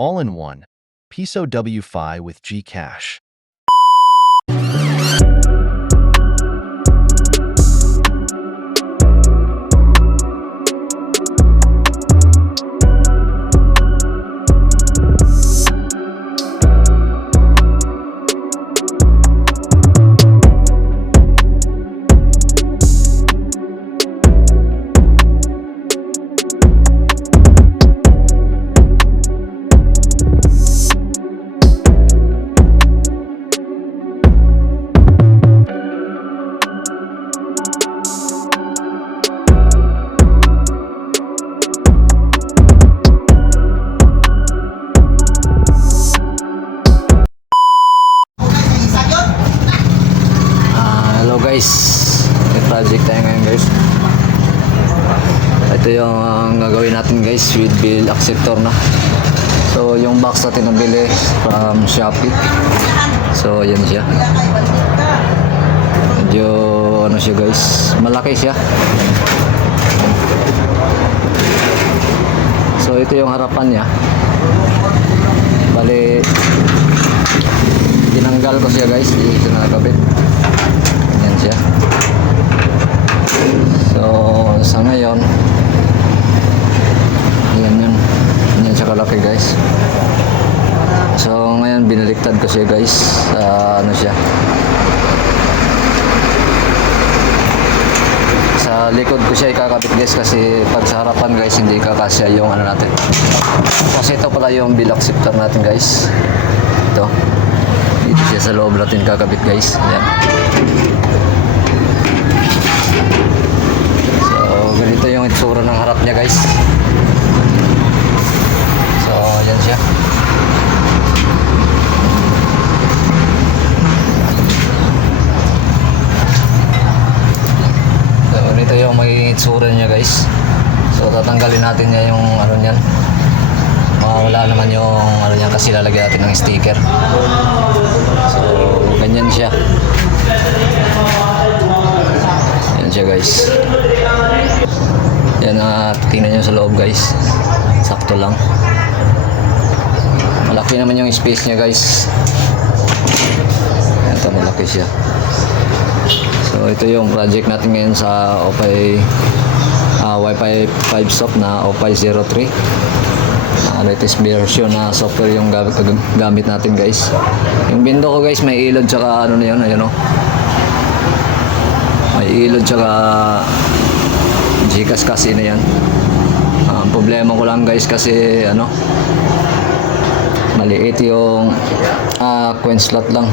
All in one. Piso W-Fi with Gcash. Hello guys, may project tayo ngayon guys. Ito yung gagawin natin guys with bill acceptor na. So yung box natin nabili from Shopee. So yan siya. Medyo ano siya guys, malaki siya. So ito yung harapan niya. Bali tinanggal ko siya guys, dito nakakabit. Yan siya. So sa ngayon yan siya kalaki guys. So ngayon binaliktad ko siya guys, ano siya, sa likod ko siya ikakabit guys, kasi pag sa harapan guys hindi kakasya yung ano natin. Kasi ito pala yung bill acceptor natin guys. Ito dito siya sa loob natin kakabit guys. Yan. So ganito yung itsura ng harap niya guys. So yan siya. So ganito yung magiging itsura niya guys. So tatanggalin natin niya yung ano niyan. Wala naman yung ano niya kasi lalagyan natin ng sticker. So ganyan siya. Yan siya guys. Yan, tingnan nyo sa loob guys. Sakto lang. Malaki naman yung space niya guys. Ito malaki siya. So ito yung project natin ngayon sa Opay Wi-Fi 5 SOP na Opay 03. Latest version na software yung gamit natin guys. Yung window ko guys may ilod tsaka ano na yun, ayun o. May ilod tsaka Gcash kasi na yan. Problema ko lang guys kasi ano, maliit yung coin slot lang.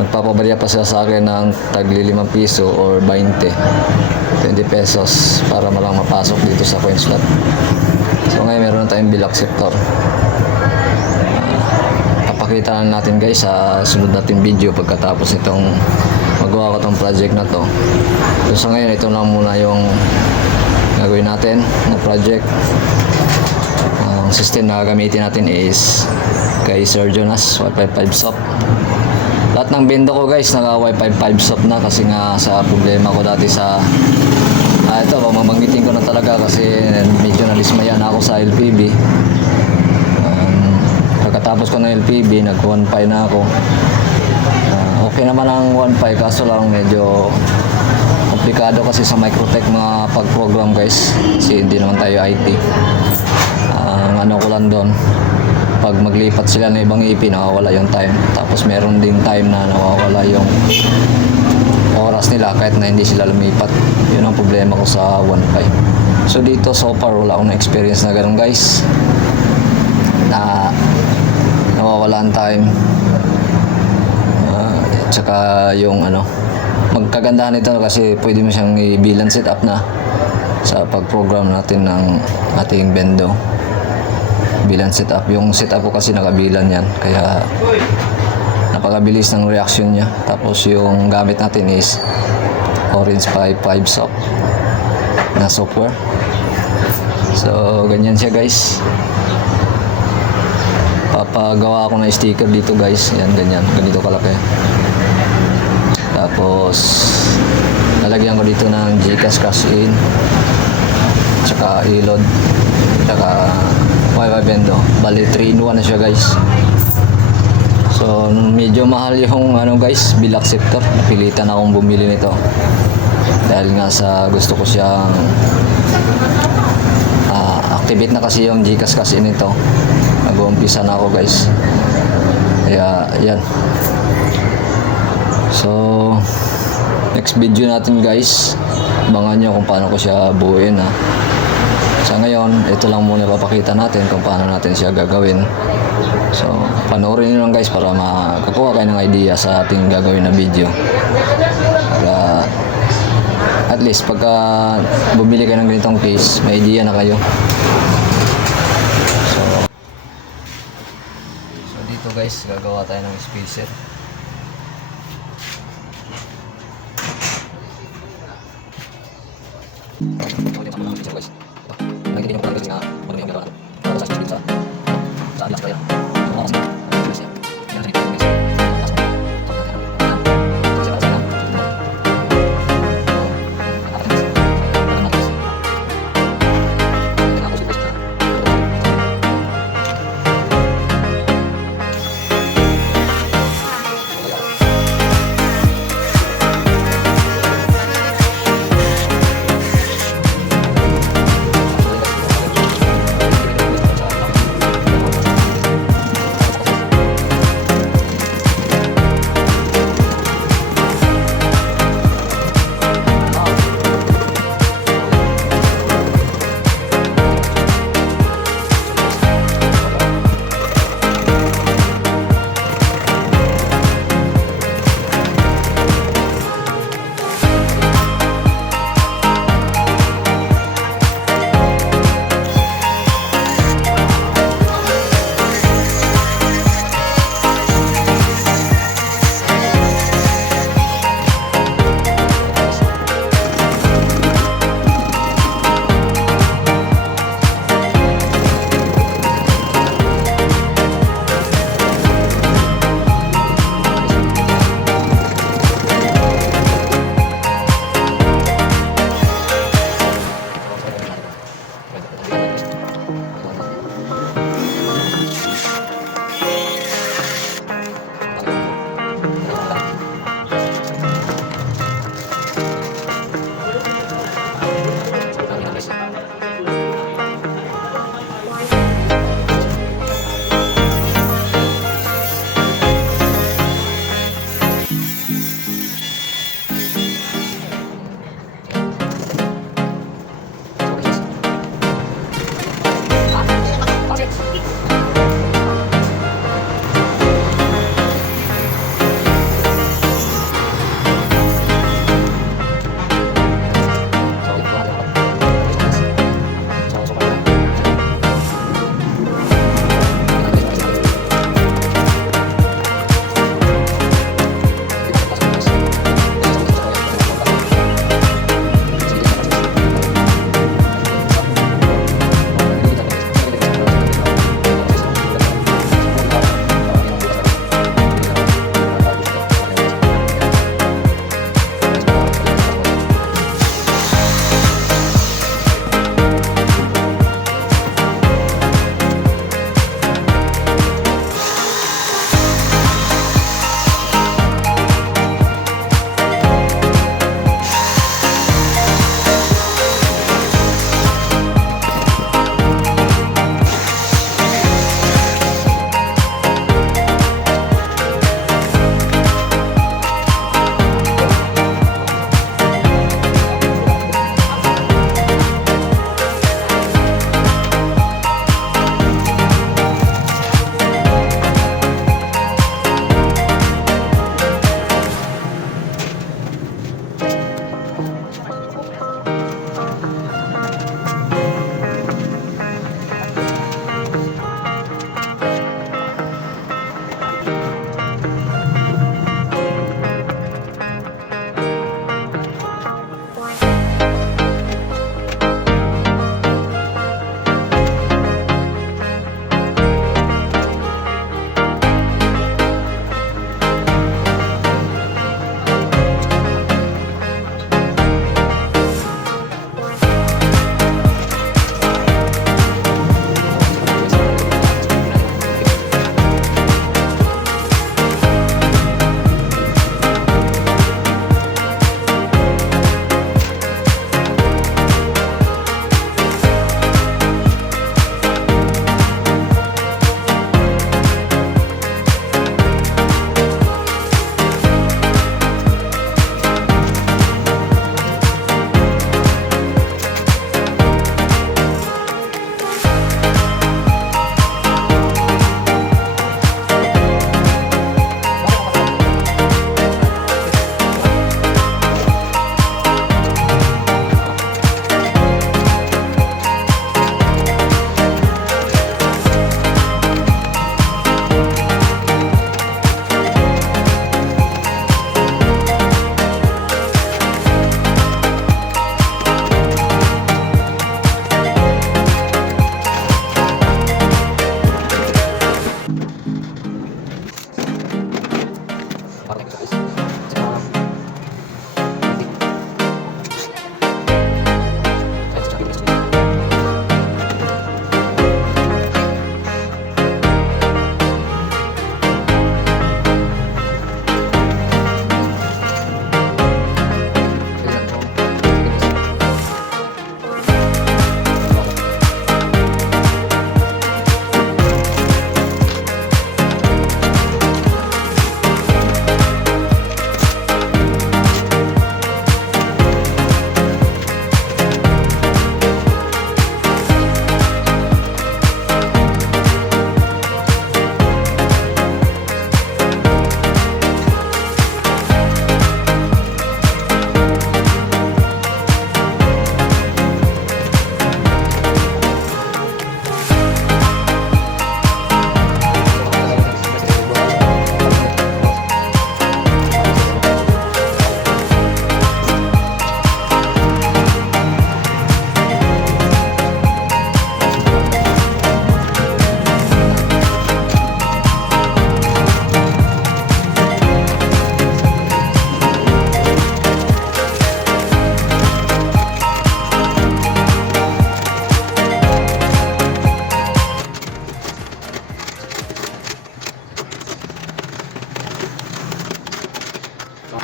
Nagpapabarya pa siya sa akin ng tagli 5 piso or 20 pesos para malang mapasok dito sa coin slot. So ngayon meron na tayong bill acceptor. Papakita natin guys sa sunod natin video pagkatapos itong magawa ko itong project na to. So sa ngayon ito lang muna yung gagawin natin na project. Ang system na gagamitin natin is kay Sir Jonas Wi-Fi 5 SOP. Lahat ng bendo ko guys naka Wi-Fi 5 SOP na kasi nga sa problema ko dati sa ito, mamanggitin ko na talaga kasi medyo nalismayan ako sa LPB. Pagkatapos ko ng LPB, nag-1Pi na ako. Okay naman ang 1Pi, kaso lang medyo komplikado kasi sa Microtech mga pag-program guys. Kasi hindi naman tayo IT. Ang ano ko lang doon, pag maglipat sila ng ibang IP, nakawala yung time. Tapos meron din time na nawawala yung oras nila kahit na hindi sila lumipat. Yun ang problema ko sa 1Pi. So dito so far wala akong experience na ganun guys, na nawawala ang time. Tsaka yung ano, magkagandahan nito kasi pwede mo siyang i-bilan setup na sa pag-program natin ng ating bendo. Bilan setup, yung setup ko kasi nakabilan yan, kaya napakabilis ng reaction niya. Tapos yung gamit natin is Orange Pi 5 SOP na software. So ganyan siya guys. Papagawa ako ng sticker dito guys. Yan, ganyan, ganito kalaki. Tapos lalagyan ko dito ng Gcash cash in, tsaka ilod, tsaka may pabendo. Bali 3-in-1 na siya guys. So medyo mahal yung ano guys, bill acceptor. Napilitan akong bumili nito. Dahil nga sa gusto ko siyang activate na kasi yung GCash kasi nito. Nag-uumpisa na ako guys. Kaya yan. So next video natin guys, abangan nyo kung paano ko siya buuin ha. Sa ngayon, ito lang muna papakita natin kung paano natin siya gagawin. So panoorin nyo lang guys para makakuha kayo ng idea sa ating gagawin na video. Para at least pagka bumili kayo ng ganitong case, may idea na kayo. So dito guys, gagawa tayo ng spacer.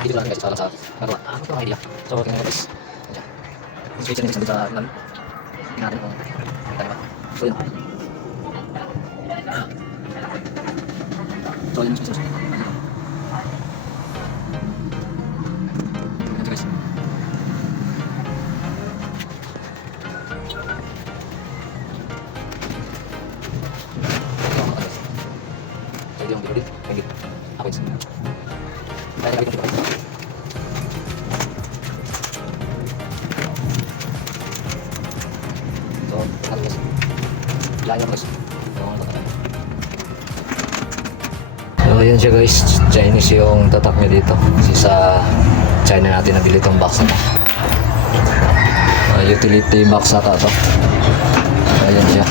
video natin guys para sa magawa. Ito ang idea. So, tingnan nyo guys. Ayan. Switch nyo sa ilalim. Tingnan natin kung tayo ba. So, yun. So, yun. Switch. Ito guys. So, ito yung video dito. Thank you. Okay. Tayo na dito. So, ano guys? Layo guys. So, yun siya guys. Chinese yung tatak niya dito. Kasi sa China natin nabili itong box na. Utility box ata to. Ayan siya.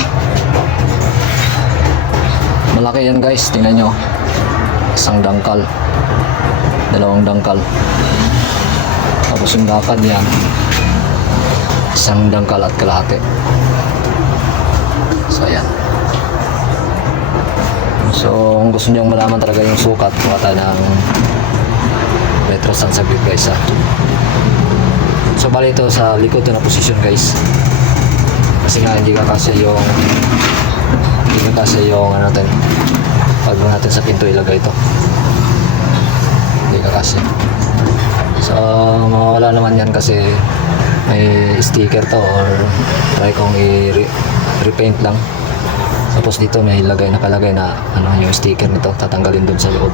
Malaki yan guys. Tingnan nyo. Isang dangkal. Dalawang dangkal. Tapos yung lakad niya. Isang dangkal at kalahati. So, ayan. So, kung gusto nyo malaman talaga yung sukat, kuha tayo ng retro stand saglit guys ha. So, bali ito sa likod na position guys. Kasi nga hindi kakasya yung ano natin. Pag natin sa pinto ilagay ito. Hindi kakasya. So, mawawala naman yan kasi may sticker to or try kong i-repaint lang. Tapos dito may nakalagay na ano yung sticker nito, tatanggalin dun sa loob.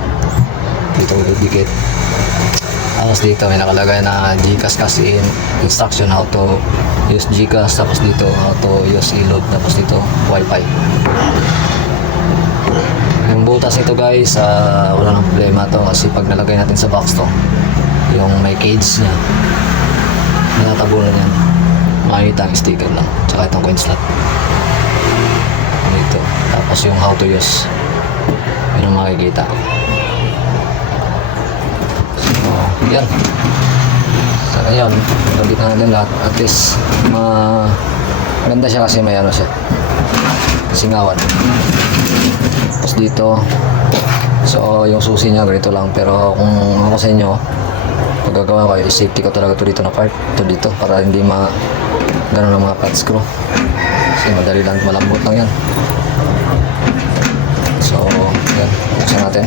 Dito didikit. Tapos dito may nakalagay na GCash cash in instruction how to use GCash. Tapos dito how to use e-load. Tapos dito Wi-Fi. Yung butas nito guys, wala nang problema to kasi pag nalagay natin sa box to, yung may cage niya, natatabunan yan. Makikita ang sticker lang. Tsaka itong coin slot. Dito. Tapos yung how to use. Yun ang makikita. So, yan. So, ngayon, nagit na natin lahat. At least, maganda siya kasi may ano siya. Singawan. Tapos dito, so yung susi niya ganito lang. Pero kung ako sa inyo, pag gagawa ko, safety ko talaga ito dito na part. Ito dito, para hindi ganun ang mga part screw. Kasi madali lang, malambot lang yan. So, yan. Buksan natin.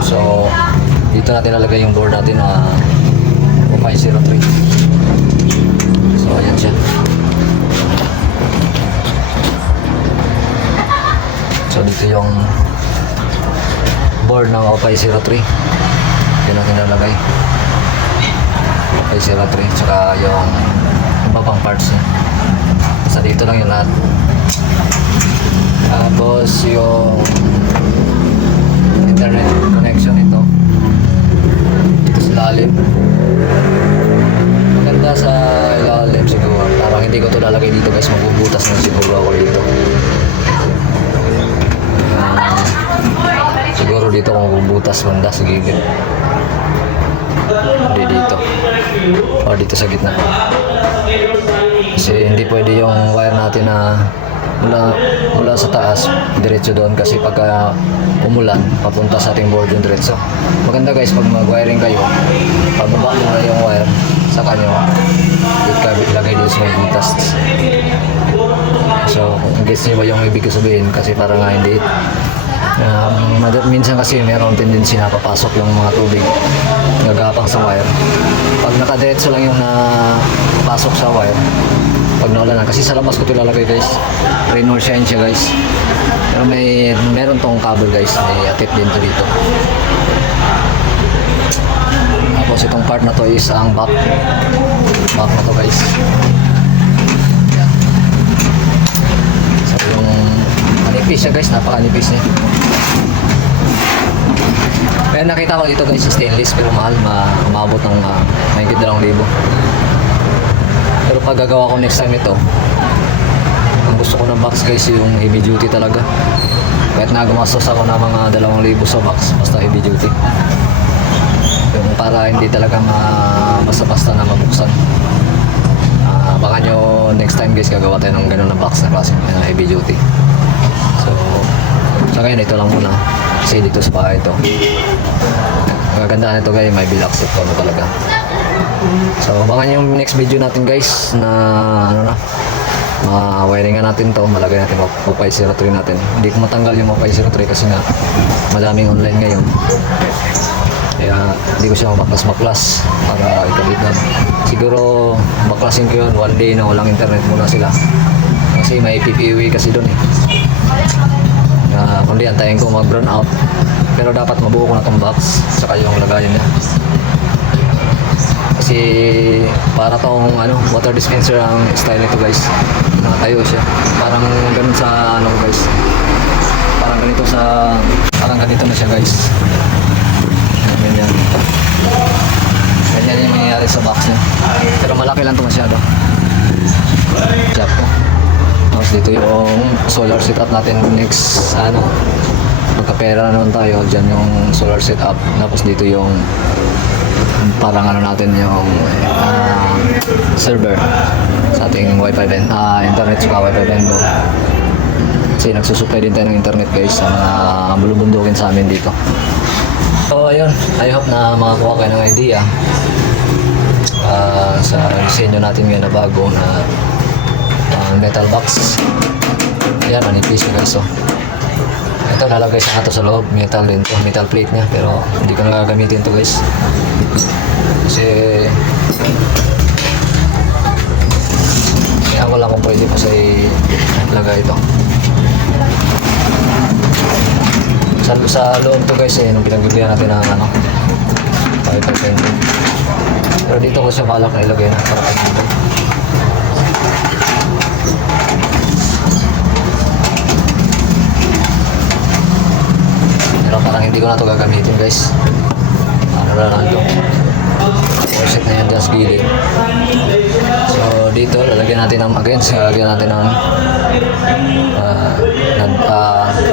So, dito natin nalagay yung board natin na 503. So, ayan siya. So, dito yung board ng 503. Yan natin nalagay. 503. Tsaka yung babang parts niya. Sa dito lang yung lahat. Tapos yung internet connection nito dito sa ilalim. Maganda sa ilalim siguro. Parang hindi ko ito lalagay dito guys. Magbubutas na siguro ako dito. Siguro dito kung magbubutas banda sa gilid. Hindi dito. O dito sa gitna. Kasi hindi pwede yung wire natin na mula sa taas diretso doon kasi pagka umulan papunta sa ating board yung diretso. Maganda guys pag mag-wiring kayo, pababa mo na yung wire sa kanyo, ilagay dito sa may butas. So kung guess nyo ba yung ibig ko sabihin, kasi para nga hindi minsan kasi meron tendency na papasok yung mga tubig gagapang sa wire. Pag nakadiretso lang yung napasok sa wire, pag nawala na, kasi sa labas ko ito lalagay guys, rain or shine siya guys. Pero meron tong cable guys, may atip din to dito. Tapos itong part na to is ang back na to guys. Yan. So yung manipis siya guys, napakanipis niya. Kaya nakita ko dito guys, stainless pero mahal, umabot ng mahigit 2,000. Pero pag gagawa ko next time ito, ang gusto ko ng box guys yung heavy duty talaga. Kahit na gumastos ako ng mga 2,000 sa box, basta heavy duty. Yung para hindi talaga basta-basta na mabuksan. Baka nyo next time guys gagawa tayo ng ganun na box na klase na heavy duty. So, sa ngayon ito lang muna. Kasi dito sa bahay ito. Magaganda nito guys, may bill accept ko talaga. So, abangan yung next video natin guys na ano na, ma-wiringan natin to, malagay natin Wi-Fi 03 natin. Hindi ko matanggal yung Wi-Fi 03 kasi nga madaming online ngayon. Kaya hindi ko siya maklas para ikabit na. Siguro baklasin ko yun one day na walang internet muna sila. Kasi may PPV kasi doon eh. Kundi antayin ko mag-burn out. Pero dapat mabuo ko na itong box saka yung lagayan niya. Kasi para tong ano, water dispenser ang style nito guys. Nakatayo siya. Parang ganun sa ano guys. Parang ganito na siya guys. Ganyan. Ganyan yung mangyayari sa box niya. Pero malaki lang ito masyado. Chop ko. Tapos dito yung solar setup natin next ano. Magkapera naman tayo. Diyan yung solar setup. Tapos dito yung parang ano natin yung server sa ating wifi din. Internet sa wifi din do. Kasi nagsusupply din tayo ng internet guys sa mga bulubundukin sa amin dito. So ayun, I hope na makakuha kayo ng idea sa disenyo natin ngayon na bago na metal box. Ayan, manipis siya guys. So, ito lalagay siya nga to sa loob, metal din to, metal plate niya, pero hindi ko na gagamitin to guys. Kasi kaya ko lang kung pwede pa sa ilagay ito. Sa loob to guys nung pinagbibigyan natin ng ano 5%. Pero dito ko siya balak na ilagay na para dito. Pero parang hindi ko na ito gagamitin guys. Ano na lang ito. Set na yan dyan sa gilid. So dito lalagyan natin ng against, lalagyan natin ng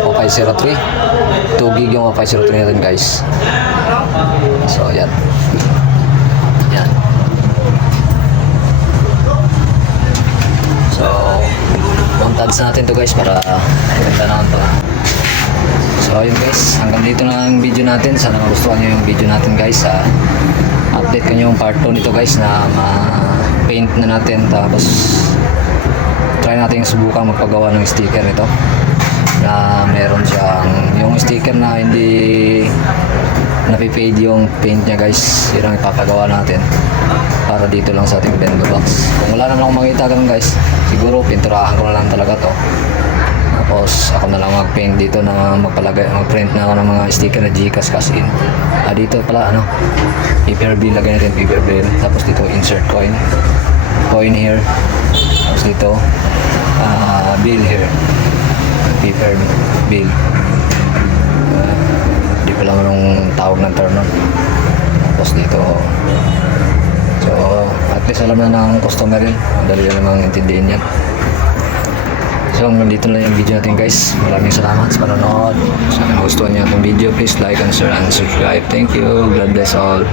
Wi-Fi 03. 2 gig yung Wi-Fi 03 natin guys. So yan. Yan. So montage natin to guys para maganda naman to. So ayun guys, hanggang dito na ang video natin. Sana magustuhan nyo yung video natin guys. Update ko nyo yung part 2 nito guys na ma-paint na natin. Tapos try natin subukan magpagawa ng sticker nito na meron siyang yung sticker na hindi napipade yung paint niya guys. Yun ang ipapagawa natin para dito lang sa ating bendo box. Kung wala naman akong makita ganun guys, siguro pinturahan ko na lang talaga to. Tapos ako na lang mag-paint dito na mag-print na ako ng mga sticker na Gcash cash in. Dito pala ano, paper bill, lagay natin paper bill. Tapos dito insert coin here. Tapos dito bill here, paper bill. Di pa lang anong tawag ng term nun. Tapos dito, so at least alam na ng customer yun. Madali na namang intindihin yan. So hanggang dito na yung video natin guys. Maraming salamat sa panonood. Sana gustuhan niyo itong video. Please like and share and subscribe. Thank you. God bless all.